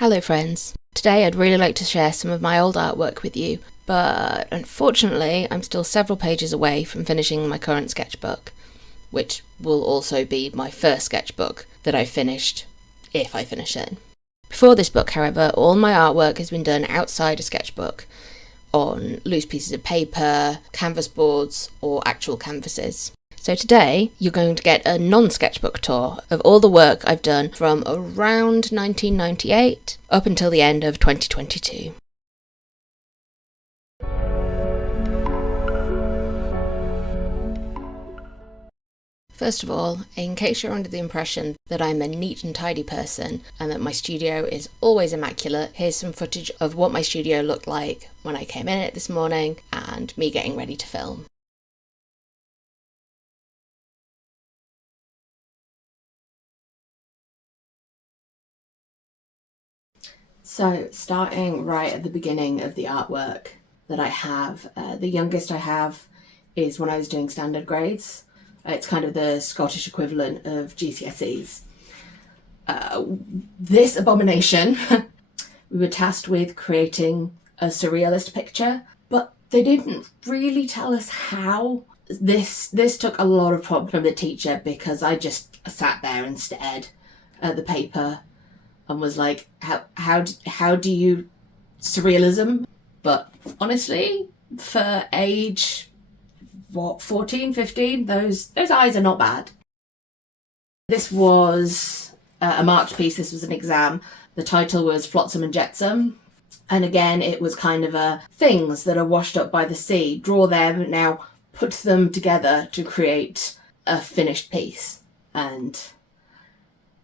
Hello friends. Today I'd really like to share some of my old artwork with you, but unfortunately I'm still several pages away from finishing my current sketchbook, which will also be my first sketchbook that I finished, if I finish it. Before this book, however, all my artwork has been done outside a sketchbook, on loose pieces of paper, canvas boards, or actual canvases. So today, you're going to get a non-sketchbook tour of all the work I've done from around 1998 up until the end of 2022. First of all, in case you're under the impression that I'm a neat and tidy person and that my studio is always immaculate, here's some footage of what my studio looked like when I came in it this morning and me getting ready to film. So, starting right at the beginning of the artwork that I have, the youngest I have is when I was doing standard grades. It's kind of the Scottish equivalent of GCSEs. This abomination, we were tasked with creating a surrealist picture, but they didn't really tell us how. This took a lot of prompt from the teacher because I just sat there and stared at the paper and was like, how do you surrealism? But honestly, for age 14, 15, those eyes are not bad. This was a marked piece. This was an exam. The title was Flotsam and Jetsam, and again it was kind of a things that are washed up by the sea, draw them, now put them together to create a finished piece. And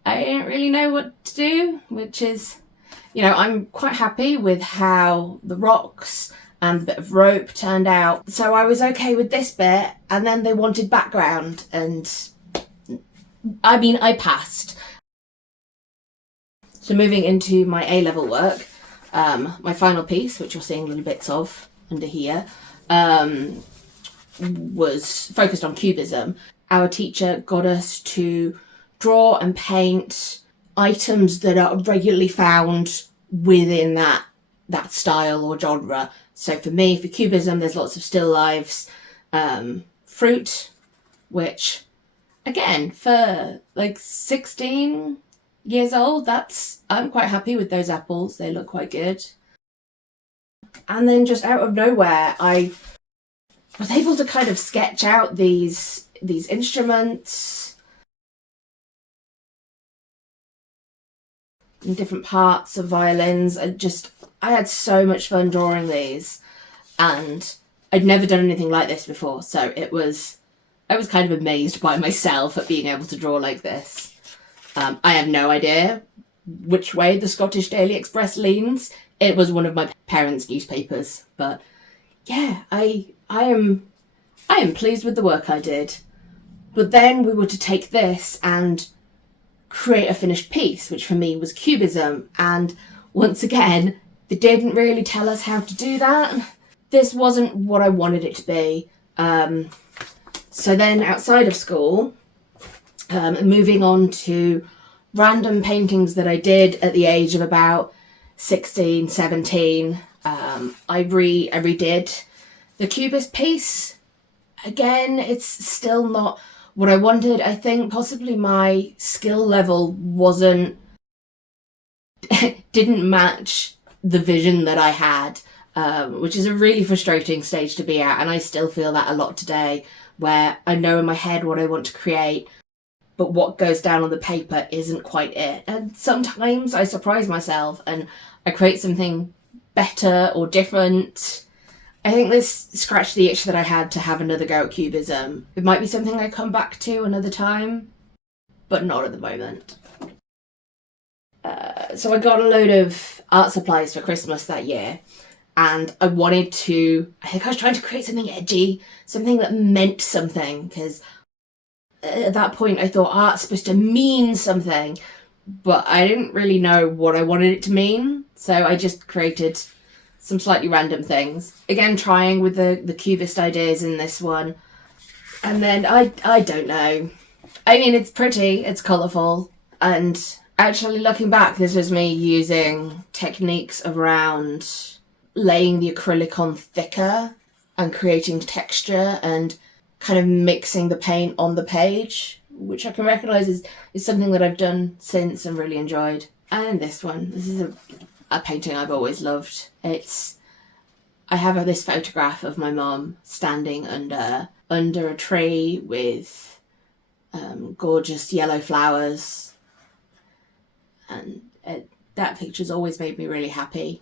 I didn't really know what to do, which is, I'm quite happy with how the rocks and a bit of rope turned out. So I was okay with this bit, and then they wanted background, and I passed. So moving into my A-level work, my final piece, which you're seeing little bits of under here, was focused on cubism. Our teacher got us to draw and paint items that are regularly found within that style or genre. So for me, for cubism, there's lots of still lifes, fruit, which, again, for like 16 years old, I'm quite happy with those apples. They look quite good. And then just out of nowhere, I was able to kind of sketch out these instruments in different parts of violins. I had so much fun drawing these, and I'd never done anything like this before, so I was kind of amazed by myself at being able to draw like this. I have no idea which way the Scottish Daily Express leans. It was one of my parents' newspapers, but yeah, I am pleased with the work I did. But then we were to take this and create a finished piece, which for me was cubism, and once again they didn't really tell us how to do that. This wasn't what I wanted it to be. So then outside of school, moving on to random paintings that I did at the age of about 16, 17, I redid the cubist piece. Again, it's still not what I wanted. I think possibly my skill level didn't match the vision that I had, which is a really frustrating stage to be at, and I still feel that a lot today, where I know in my head what I want to create, but what goes down on the paper isn't quite it. And sometimes I surprise myself and I create something better or different. I think this scratched the itch that I had to have another go at cubism. It might be something I come back to another time, but not at the moment. So I got a load of art supplies for Christmas that year, and I think I was trying to create something edgy, something that meant something, because at that point I thought art's supposed to mean something, but I didn't really know what I wanted it to mean, so I just created some slightly random things. Again, trying with the cubist ideas in this one. And then I don't know. I mean, it's pretty, it's colourful, and Actually, looking back, this was me using techniques around laying the acrylic on thicker and creating texture and kind of mixing the paint on the page, which I can recognise is something that I've done since and really enjoyed. And this one, this is a painting I've always loved. I have this photograph of my mum standing under a tree with gorgeous yellow flowers, and that picture's always made me really happy.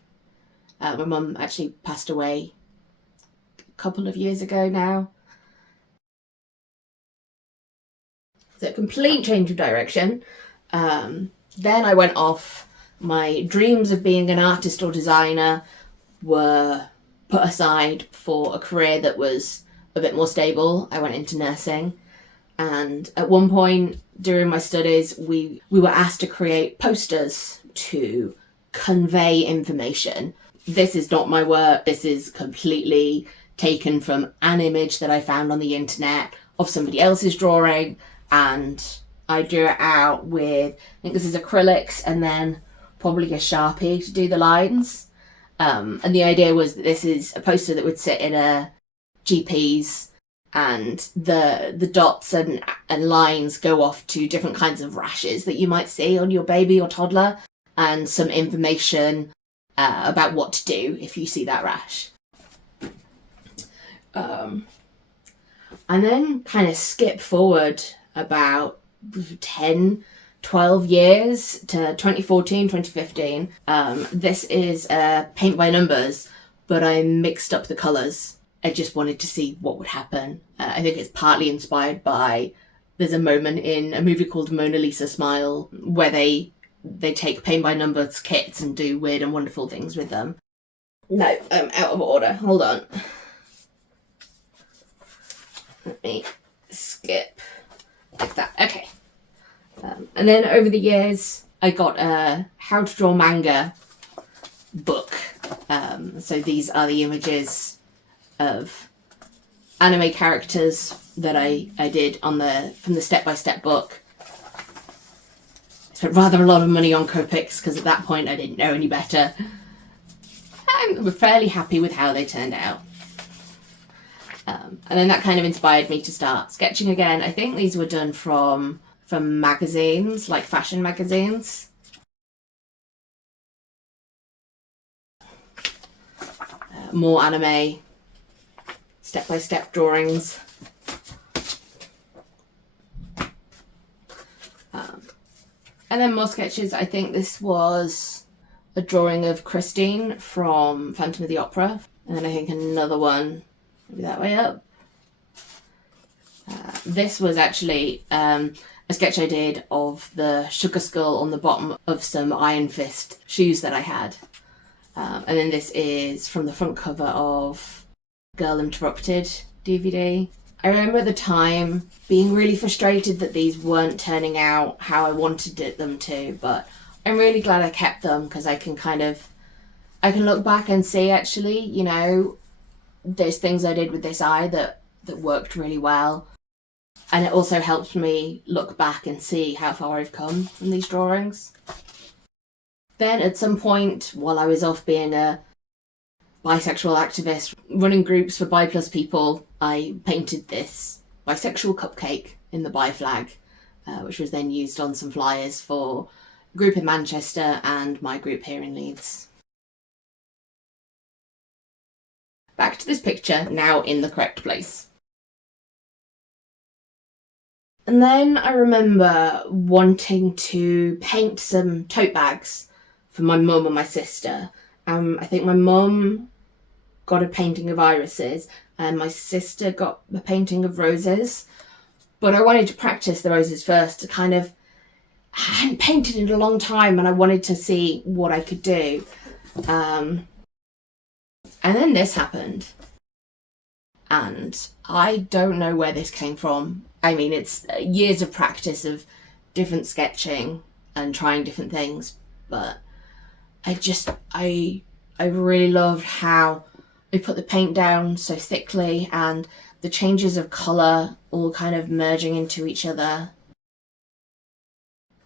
My mum actually passed away a couple of years ago now. So a complete change of direction. Then I went off. My dreams of being an artist or designer were put aside for a career that was a bit more stable. I went into nursing, and at one point during my studies we were asked to create posters to convey information. This is not my work. This is completely taken from an image that I found on the internet of somebody else's drawing, and I drew it out with, I think this is acrylics and then probably a Sharpie to do the lines. And the idea was that this is a poster that would sit in a GP's, and the dots and lines go off to different kinds of rashes that you might see on your baby or toddler, and some information about what to do if you see that rash. And then kind of skip forward about 10, 12 years to 2014, 2015. This is paint by numbers, but I mixed up the colours. I just wanted to see what would happen. I think it's partly inspired by, there's a moment in a movie called Mona Lisa Smile where they take paint by numbers kits and do weird and wonderful things with them. No, I'm out of order. Hold on. Let me skip like that. Okay. And then over the years, I got a How to Draw Manga book. So these are the images of anime characters that I did from the step-by-step book. I spent rather a lot of money on Copics because at that point I didn't know any better. I'm fairly happy with how they turned out. And then that kind of inspired me to start sketching again. I think these were done from magazines, like fashion magazines. More anime, step-by-step drawings. And then more sketches. I think this was a drawing of Christine from Phantom of the Opera. And then I think another one, maybe that way up. This was actually a sketch I did of the sugar skull on the bottom of some Iron Fist shoes that I had. And then this is from the front cover of Girl Interrupted DVD. I remember at the time being really frustrated that these weren't turning out how I wanted them to, but I'm really glad I kept them because I can look back and see, actually, you know, there's things I did with this eye that worked really well. And it also helps me look back and see how far I've come from these drawings. Then at some point, while I was off being a bisexual activist, running groups for bi plus people, I painted this bisexual cupcake in the bi flag, which was then used on some flyers for a group in Manchester and my group here in Leeds. Back to this picture, now in the correct place. And then I remember wanting to paint some tote bags for my mum and my sister. I think my mum got a painting of irises and my sister got a painting of roses. But I wanted to practice the roses first to I hadn't painted in a long time and I wanted to see what I could do. And then this happened. And I don't know where this came from. I mean, it's years of practice of different sketching and trying different things, but I really loved how I put the paint down so thickly and the changes of colour all kind of merging into each other.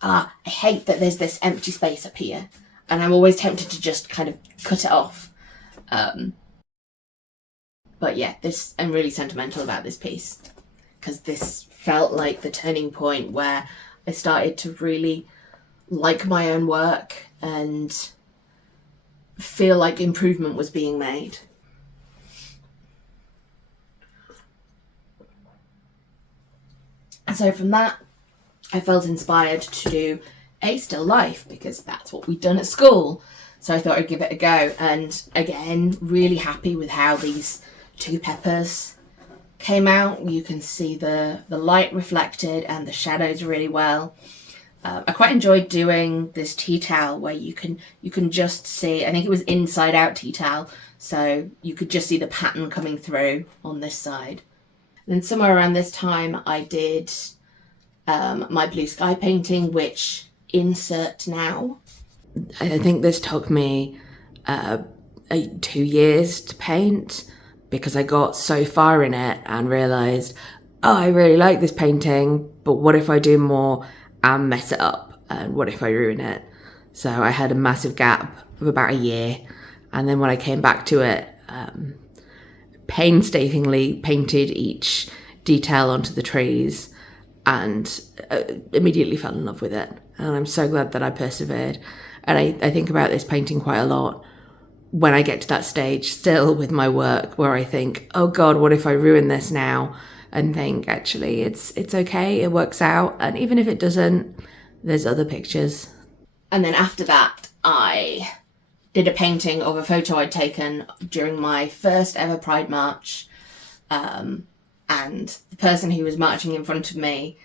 I hate that there's this empty space up here. And I'm always tempted to just kind of cut it off. But yeah, I'm really sentimental about this piece, because this felt like the turning point where I started to really like my own work and feel like improvement was being made. So from that, I felt inspired to do a still life, because that's what we'd done at school. So I thought I'd give it a go. And again, really happy with how these two peppers came out. You can see the light reflected and the shadows really well. I quite enjoyed doing this tea towel where you can just see, I think it was inside out tea towel, so you could just see the pattern coming through on this side. And then somewhere around this time I did my blue sky painting, which insert now. I think this took me 2 years to paint, because I got so far in it and realised, oh, I really like this painting, but what if I do more and mess it up? And what if I ruin it? So I had a massive gap of about a year. And then when I came back to it, painstakingly painted each detail onto the trees and immediately fell in love with it. And I'm so glad that I persevered. And I think about this painting quite a lot when I get to that stage still with my work where I think, oh God, what if I ruin this now? And think, actually, it's okay, it works out. And even if it doesn't, there's other pictures. And then after that, I did a painting of a photo I'd taken during my first ever Pride March. And the person who was marching in front of me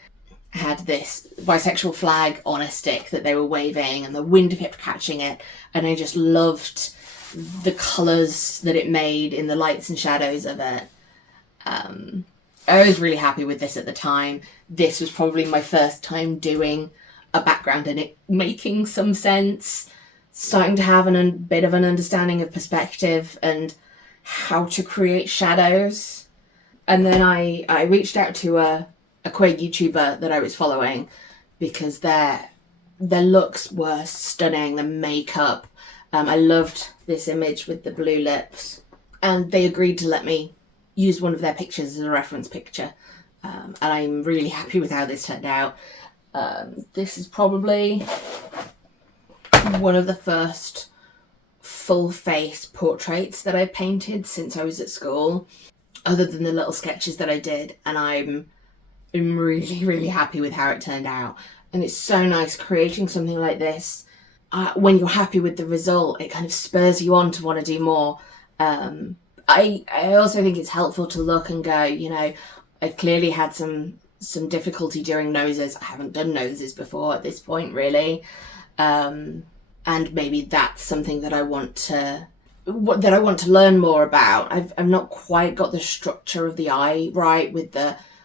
had this bisexual flag on a stick that they were waving, and the wind kept catching it. And I just loved the colours that it made in the lights and shadows of it. I was really happy with this at the time. This was probably my first time doing a background and it making some sense, starting to have a bit of an understanding of perspective and how to create shadows. And then I reached out to a queer YouTuber that I was following, because their looks were stunning, the makeup. I loved this image with the blue lips, and they agreed to let me use one of their pictures as a reference picture. And I'm really happy with how this turned out. This is probably one of the first full face portraits that I've painted since I was at school, other than the little sketches that I did, and I'm really, really happy with how it turned out. And it's so nice creating something like this. When you're happy with the result, it kind of spurs you on to want to do more. I also think it's helpful to look and go, you know, I clearly had some difficulty doing noses. I haven't done noses before at this point, really. And maybe that's something that I want to learn more about. I've not quite got the structure of the eye right with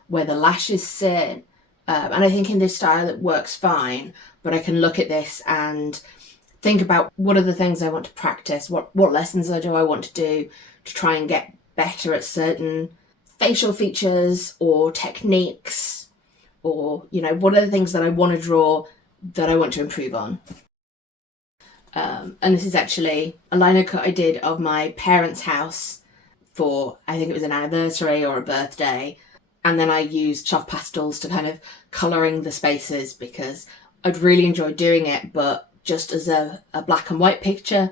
where the lashes sit. And I think in this style it works fine, but I can look at this and think about what are the things I want to practice, what lessons do I want to do to try and get better at certain facial features or techniques, or, you know, what are the things that I want to draw that I want to improve on. And this is actually a liner cut I did of my parents' house for, I think it was an anniversary or a birthday. And then I used soft pastels to kind of colouring the spaces, because I'd really enjoyed doing it, but just as a black and white picture,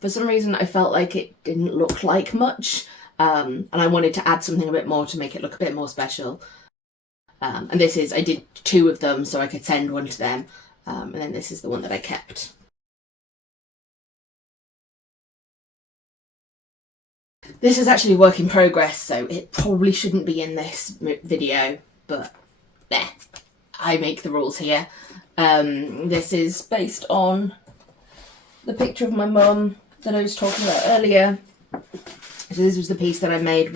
for some reason I felt like it didn't look like much. And I wanted to add something a bit more to make it look a bit more special. And I did 2 of them so I could send one to them. And then this is the one that I kept. This is actually a work in progress, so it probably shouldn't be in this video, but I make the rules here. This is based on the picture of my mum that I was talking about earlier. So this was the piece that I made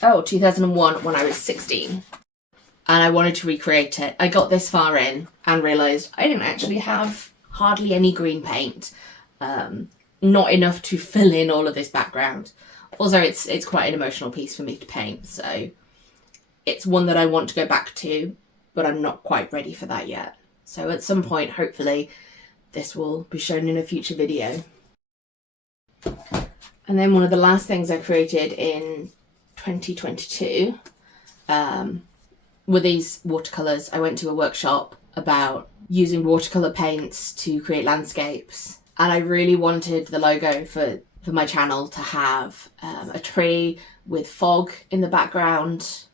2001, when I was 16. And I wanted to recreate it. I got this far in and realised I didn't actually have hardly any green paint. Not enough to fill in all of this background. Also, it's quite an emotional piece for me to paint, so it's one that I want to go back to, but I'm not quite ready for that yet. So at some point, hopefully, this will be shown in a future video. And then one of the last things I created in 2022 were these watercolours. I went to a workshop about using watercolour paints to create landscapes, and I really wanted the logo for my channel to have a tree with fog in the background,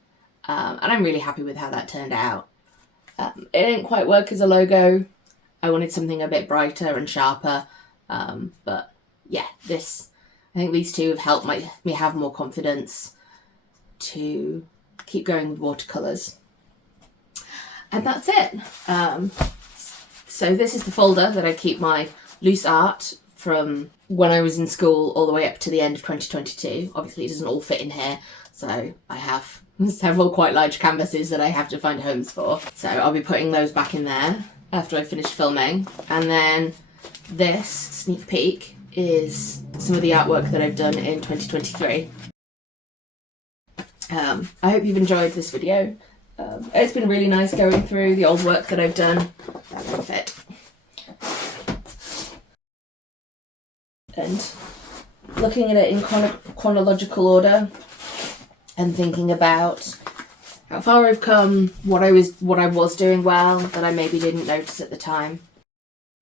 and I'm really happy with how that turned out. It didn't quite work as a logo. I wanted something a bit brighter and sharper, but yeah, I think these two have helped me have more confidence to keep going with watercolours. And that's it. So this is the folder that I keep my loose art from when I was in school all the way up to the end of 2022. Obviously it doesn't all fit in here, so I have several quite large canvases that I have to find homes for. So I'll be putting those back in there after I finish filming. And then this sneak peek is some of the artwork that I've done in 2023. I hope you've enjoyed this video. It's been really nice going through the old work that I've done. That won't fit. And looking at it in chronological order and thinking about how far I've come, what I was doing well that I maybe didn't notice at the time.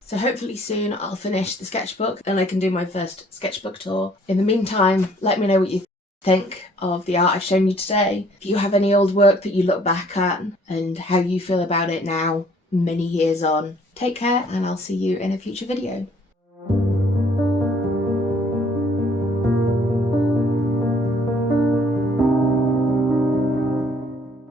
So hopefully soon I'll finish the sketchbook and I can do my first sketchbook tour. In the meantime, let me know what you think of the art I've shown you today. If you have any old work that you look back at and how you feel about it now, many years on. Take care, and I'll see you in a future video.